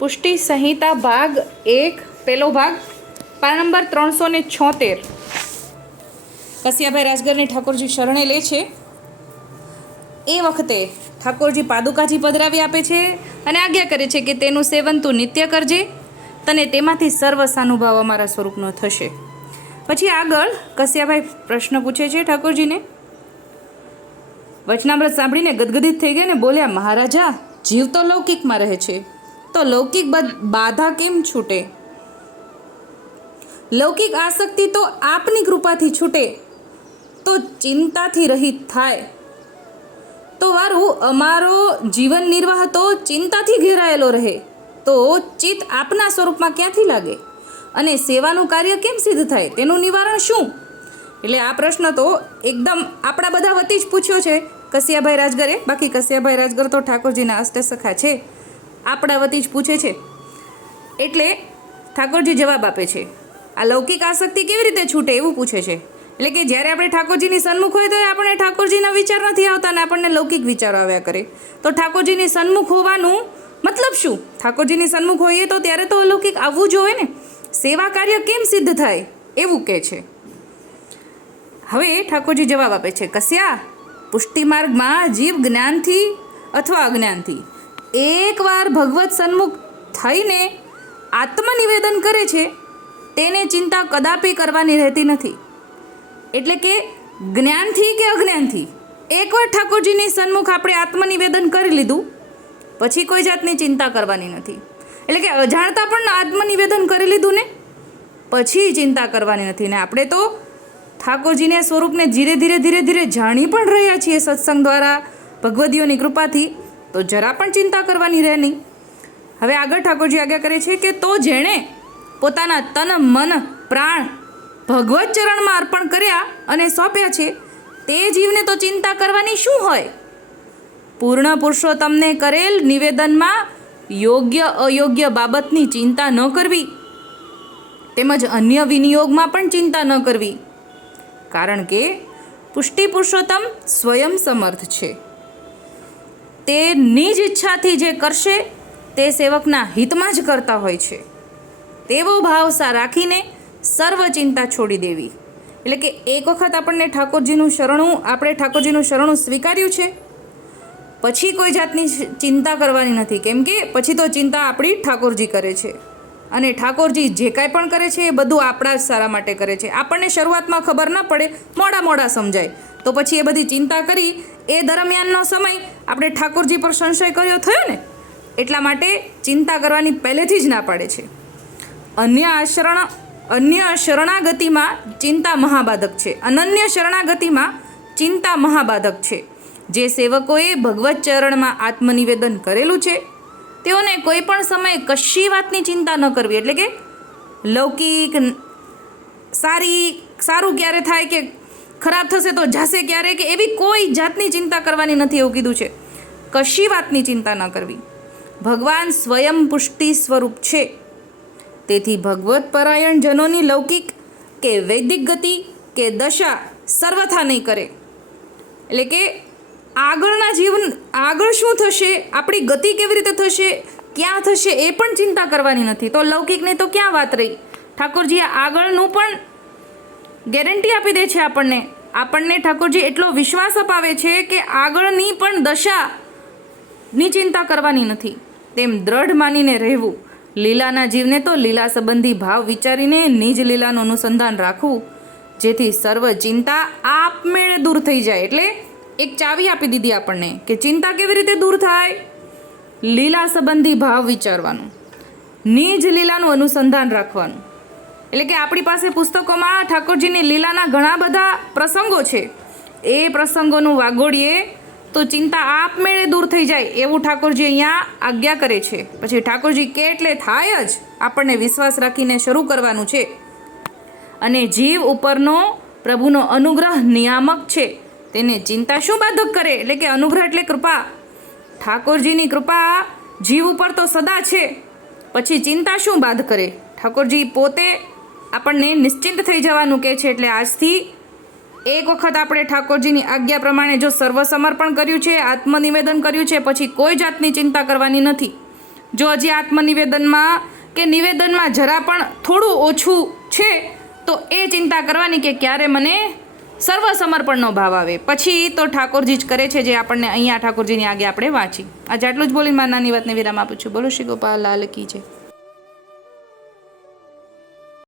પુષ્ટિ સંહિતા ભાગ 1 પહેલો ભાગ પાના નંબર 376। કસિયાભાઈ રાજગરની ઠાકોરજી શરણે લે છે એ વખતે ઠાકોરજી પાદુકાજી પધરાવી આપે છે અને આજ્ઞા કરે છે કે તેનું સેવન તું નિત્ય કરજે, તને તેમાંથી સર્વ સાનુભાવ અમારા સ્વરૂપનો થશે। પછી આગળ કસિયાભાઈ પ્રશ્ન પૂછે છે ઠાકોરજીને। વચનામૃત સાંભળીને ગદગદિત થઈ ગયા ને બોલ્યા, મહારાજા, જીવ તો લૌકિકમાં રહે છે, તો લૌકિક બાધા કેમ છૂટે? લૌકિક આસક્તિ તો આપની કૃપાથી છૂટે તો ચિંતાથી રહિત થાય, તો વારું અમારો જીવન નિર્વાહ તો ચિંતાથી ઘેરાયેલો રહે, તો ચિત્ત આપના સ્વરૂપમાં ક્યાંથી લાગે અને સેવાનું કાર્ય કેમ સિદ્ધ થાય, તેનું નિવારણ શું? એટલે આ પ્રશ્ન તો એકદમ આપણા બધા વતી જ પૂછ્યો છે કસિયાભાઈ રાજગરે। બાકી કસિયાભાઈ રાજગર તો ઠાકોરજીના અષ્ટસખા છે, આપણા વતી જ પૂછે છે। એટલે ઠાકોરજી જવાબ આપે છે, આ લૌકિક આસક્તિ કેવી રીતે છૂટે એવું પૂછે છે। એટલે કે જ્યારે આપણે ઠાકોરજીની સન્મુખ હોય તો આપણે ઠાકોરજીના વિચાર નથી આવતા ને આપણને લૌકિક વિચારો આવ્યા કરે, તો ઠાકોરજીની સન્મુખ હોવાનું મતલબ શું? ઠાકોરજીની સન્મુખ હોઈએ તો ત્યારે તો અલૌકિક આવવું જોઈએ ને, સેવા કાર્ય કેમ સિદ્ધ થાય એવું કહે છે। હવે ઠાકોરજી જવાબ આપે છે, કસ્યા, પુષ્ટિ માર્ગમાં જીવ જ્ઞાનથી અથવા અજ્ઞાનથી એકવાર ભગવત સન્મુખ થઈને આત્મનિવેદન કરે છે તેને ચિંતા કદાપી કરવાની રહેતી નથી। એટલે કે જ્ઞાનથી કે અજ્ઞાનથી એકવાર ઠાકોરજીની સન્મુખ આપણે આત્મનિવેદન કરી લીધું પછી કોઈ જાતની ચિંતા કરવાની નથી। એટલે કે અજાણતા પણ આત્મનિવેદન કરી લીધું ને પછી ચિંતા કરવાની નથી, ને આપણે તો ઠાકોરજીને સ્વરૂપને ધીરે ધીરે જાણી પણ રહ્યા છીએ સત્સંગ દ્વારા, ભગવદીઓની કૃપાથી, તો જરા પણ ચિંતા કરવાની રહે નહીં। હવે આગળ ઠાકોરજી આજ્ઞા કરે છે કે તો જેણે પોતાના તન મન પ્રાણ ભગવત ચરણમાં અર્પણ કર્યા અને સોંપ્યા છે તે જીવને તો ચિંતા કરવાની શું હોય? પૂર્ણ પુરુષોત્તમને કરેલ નિવેદનમાં યોગ્ય અયોગ્ય બાબતની ચિંતા ન કરવી, તેમજ અન્ય વિનિયોગમાં પણ ચિંતા ન કરવી, કારણ કે પુષ્ટિ પુરુષોત્તમ સ્વયં સમર્થ છે, તે નિજ ઈચ્છાથી જે કરશે તે સેવકના હિતમાં જ કરતા હોય છે, તેવો ભાવ રાખીને સર્વ ચિંતા છોડી દેવી। એટલે કે એક વખત આપણે ઠાકોરજીનું શરણું સ્વીકાર્યું છે પછી કોઈ જાતની ચિંતા કરવાની નથી, કેમ કે પછી તો ચિંતા આપણી ઠાકોરજી કરે છે અને ઠાકોરજી જે કાંઈ પણ કરે છે એ બધું આપણા જ સારા માટે કરે છે। આપણને શરૂઆતમાં ખબર ન પડે, મોડા સમજાય, તો પછી એ બધી ચિંતા કરી એ દરમિયાનનો સમય આપણે ઠાકોરજી પર સંશય કર્યો થયો ને, એટલા માટે ચિંતા કરવાની પહેલેથી જ ના પાડે છે। અન્ય શરણાગતિમાં ચિંતા મહાબાધક છે, અનન્ય શરણાગતિમાં ચિંતા મહાબાધક છે। જે સેવકોએ ભગવત ચરણમાં આત્મનિવેદન કરેલું છે તેઓને કોઈ પણ સમયે કશી વાતની ચિંતા ન કરવી। એટલે કે લૌકિક સારું ક્યારે થાય કે ખરાબ થશે તો જશે ક્યારે કે એવી કોઈ જાતની ચિંતા કરવાની નથી એવું કીધું છે। કશી વાતની ચિંતા ન કરવી। ભગવાન સ્વયં પુષ્ટિ સ્વરૂપ છે, તેથી ભગવત પરાયણ જનોની લૌકિક કે વૈદિક ગતિ કે દશા સર્વથા નહીં કરે। એટલે કે આગળ શું થશે, આપણી ગતિ કેવી રીતે થશે, ક્યાં થશે એ પણ ચિંતા કરવાની નથી, તો લૌકિકની તો ક્યાં વાત રહી। ઠાકોરજી આગળનું પણ ગેરંટી આપી દે છે આપણને ઠાકોરજી એટલો વિશ્વાસ અપાવે છે કે આગળની પણ દશાની ચિંતા કરવાની નથી, તેમ દ્રઢ માનીને રહેવું। લીલાના જીવને તો લીલા સંબંધી ભાવ વિચારીને નિજ લીલાનું અનુસંધાન રાખવું, જેથી સર્વ ચિંતા આપમેળે દૂર થઈ જાય। એટલે એક ચાવી આપી દીધી આપણને કે ચિંતા કેવી રીતે દૂર થાય? લીલા સંબંધી ભાવ વિચારવાનું, નિજ લીલાનું અનુસંધાન રાખવાનું। એટલે કે આપણી પાસે પુસ્તકોમાં ઠાકોરજીની લીલાના ઘણા બધા પ્રસંગો છે, એ પ્રસંગોનું વાગોળીએ તો ચિંતા આપમેળે દૂર થઈ જાય એવું ઠાકોરજી અહીંયા આજ્ઞા કરે છે। પછી ઠાકોરજી કે એટલે થાય જ, આપણને વિશ્વાસ રાખીને શરૂ કરવાનું છે। અને જીવ ઉપરનો પ્રભુનો અનુગ્રહ નિયામક છે, તેને ચિંતા શું બાધક કરે? એટલે કે અનુગ્રહ એટલે કૃપા, ઠાકોરજીની કૃપા જીવ ઉપર તો સદા છે, પછી ચિંતા શું બાધ કરે? ઠાકોરજી પોતે આપણને નિશ્ચિંત થઈ જવાનું કહે છે। એટલે આજથી એક વખત આપણે ઠાકોરજીની આજ્ઞા પ્રમાણે જો સર્વસમર્પણ કર્યું છે, આત્મનિવેદન કર્યું છે, પછી કોઈ જાતની ચિંતા કરવાની નથી। જો હજી આત્મનિવેદનમાં કે નિવેદનમાં જરા પણ થોડું ઓછું છે તો એ ચિંતા કરવાની કે ક્યારે મને સર્વ સમર્પણનો ભાવ આવે. પછી તો ઠાકોરજી જ કરે છે, જે આપણને અહીંયા ઠાકોરજીની આગે આપણે વાંચી. આજે આટલું જ બોલીને મારી નાની વાતને વિરામ આપું છું. બોલો શ્રી ગોપાલ લાલ કી જય.